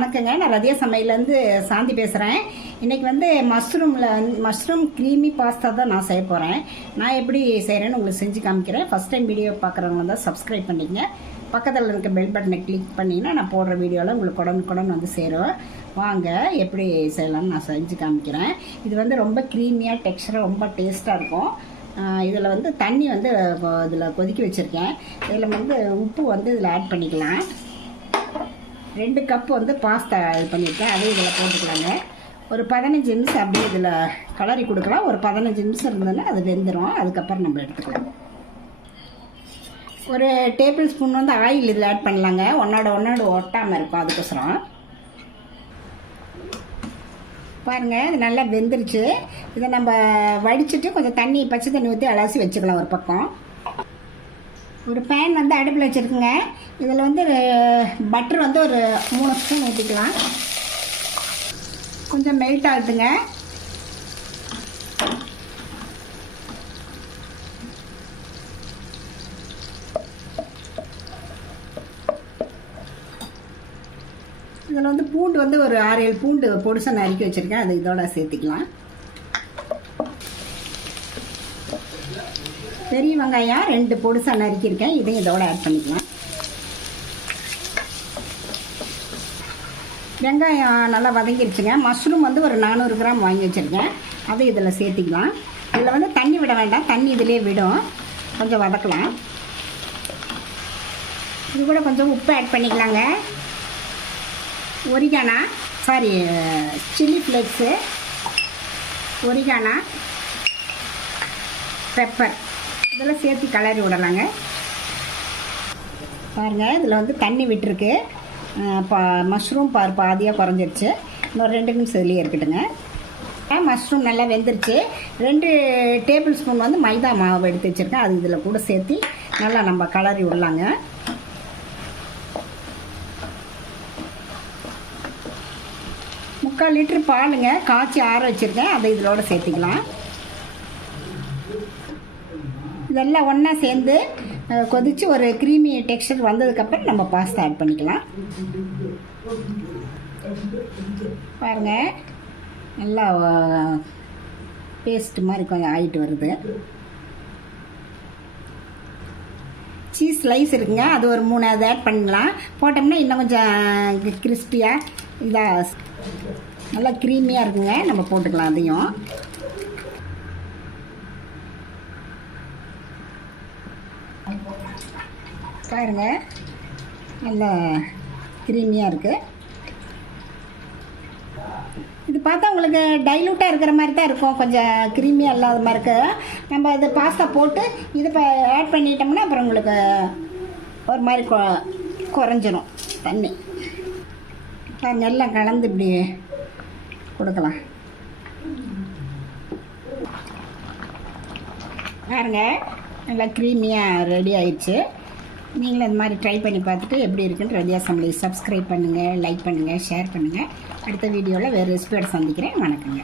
வணக்கங்க. நான் ரதியா சமையலேருந்து சாந்தி பேசுகிறேன். இன்றைக்கி வந்து மஷ்ரூம் க்ரீமி பாஸ்தா தான் நான் செய்ய போகிறேன். நான் எப்படி செய்கிறேன்னு உங்களுக்கு செஞ்சு காமிக்கிறேன். ஃபஸ்ட் டைம் வீடியோ பார்க்குறவங்க தான் சப்ஸ்கிரைப் பண்ணிக்கங்க. பக்கத்தில் இருக்க பெல் பட்டனை கிளிக் பண்ணிங்கன்னா நான் போடுற வீடியோவில் உங்களுக்கு உடனுக்குடன் வந்து சேரும். வாங்க எப்படி செய்யலாம்னு நான் செஞ்சு காமிக்கிறேன். இது வந்து ரொம்ப க்ரீமியாக டெக்ஸ்சராக ரொம்ப டேஸ்ட்டாக இருக்கும். இதில் வந்து தண்ணி வந்து இதில் கொதிக்க வச்சுருக்கேன். இதில் வந்து உப்பு வந்து இதில் ஆட் பண்ணிக்கலாம். 2 கப் வந்து பாஸ்தா இது பண்ணியிருக்கேன். அதையும் இதில் போட்டுக்கலாங்க. ஒரு 15 நிமிஷம் அப்படியே இதில் கலரி கொடுக்கலாம். ஒரு 15 நிமிஷம் இருந்ததுன்னா அது வெந்துடும். அதுக்கப்புறம் நம்ம எடுத்துக்கலாம். ஒரு டேபிள் ஸ்பூன் வந்து ஆயில் இதில் ஆட் பண்ணலாங்க. ஒன்றோடு ஒட்டாமல் இருக்கும். அதுக்கோசரம் பாருங்கள், இது நல்லா வெந்துருச்சு. இதை நம்ம வடிச்சிட்டு கொஞ்சம் தண்ணி பச்சை தண்ணி ஊற்றி அலசி வச்சுக்கலாம். ஒரு பக்கம் ஒரு பேன் வந்து அடுப்பில் வச்சுருக்குங்க. இதில் வந்து பட்டர் வந்து ஒரு 3 ஸ்பூன் ஊற்றிக்கலாம். கொஞ்சம் மெல்ட் ஆகுதுங்க. இதில் வந்து பூண்டு வந்து ஒரு 6-7 பூண்டு பொடிசை நறுக்கி வச்சுருக்கேன். அது இதோட சேர்த்திக்கலாம். பெரிய வெங்காயம் 2 பொடிசா நறுக்கியிருக்கேன். இதையும் இதோட ஆட் பண்ணிக்கலாம். வெங்காயம் நல்லா வதங்கிருச்சுங்க. மஷ்ரூம் வந்து ஒரு 400 கிராம் வாங்கி வச்சுருக்கேன். அதை இதில் சேர்த்திக்கலாம். இதில் வந்து தண்ணி விட வேண்டாம், தண்ணி இதிலே விடும். கொஞ்சம் வதக்கலாம். இது கூட கொஞ்சம் உப்பு ஆட் பண்ணிக்கலாங்க. சில்லி ஃப்ளேக்ஸு, ஒரிகானா, பெப்பர் இதெல்லாம் சேர்த்து கலரி விடலாங்க. பாருங்கள், இதில் வந்து தண்ணி விட்டுருக்கு. மஷ்ரூம் பாதியாக குறைஞ்சிருச்சு. இன்னொரு 2 நிமிஷம் இதுலேயே இருக்கட்டுங்க. மஷ்ரூம் நல்லா வெந்துருச்சு. 2 டேபிள் ஸ்பூன் வந்து மைதா மாவு எடுத்து வச்சுருக்கேன். அது இதில் கூட சேர்த்து நல்லா நம்ம கலரி விடலாங்க. முக்கால் லிட்டர் பாலுங்க, காய்ச்சி ஆற வச்சுருக்கேன். அதை இதோட சேர்த்திக்கலாம். இதெல்லாம் ஒன்றா சேர்ந்து கொதித்து ஒரு க்ரீமி டெக்ஸ்சர் வந்ததுக்கப்புறம் நம்ம பாஸ்தா ஆட் பண்ணிக்கலாம். பாருங்கள், நல்லா பேஸ்ட் மாதிரி கொஞ்சம் ஆகிட்டு வருது. சீஸ் ஸ்லைஸ் இருக்குங்க. அது ஒரு 3 அதை ஆட் பண்ணிக்கலாம். போட்டோம்னா இன்னும் கொஞ்சம் கிறிஸ்பியாக இதாக நல்லா க்ரீமியாக இருக்குங்க. நம்ம போட்டுக்கலாம். அதையும் பாருங்க, நல்லா க்ரீமியாக இருக்குது. இது பார்த்தா உங்களுக்கு டைலூட்டாக இருக்கிற மாதிரி தான் இருக்கும். கொஞ்சம் க்ரீமியாக இல்லாத மாதிரி இருக்குது. நம்ம இது பாஸ்தா போட்டு இது இப்போ ஆட் பண்ணிட்டோம்னா அப்புறம் உங்களுக்கு ஒரு மாதிரி குறைஞ்சிரும் தண்ணி. நல்லா கலந்து இப்படி கொடுக்கலாம். பாருங்க, நல்லா க்ரீமியாக ரெடி ஆயிடுச்சு. நீங்களும் இந்த மாதிரி ட்ரை பண்ணி பார்த்துட்டு எப்படி இருக்குன்னு ரதியா சமையலை சப்ஸ்கிரைப் பண்ணுங்கள், லைக் பண்ணுங்கள், ஷேர் பண்ணுங்கள். அடுத்த வீடியோவில் வேறு ரெசிபியோட சந்திக்கிறேன். வணக்கங்க.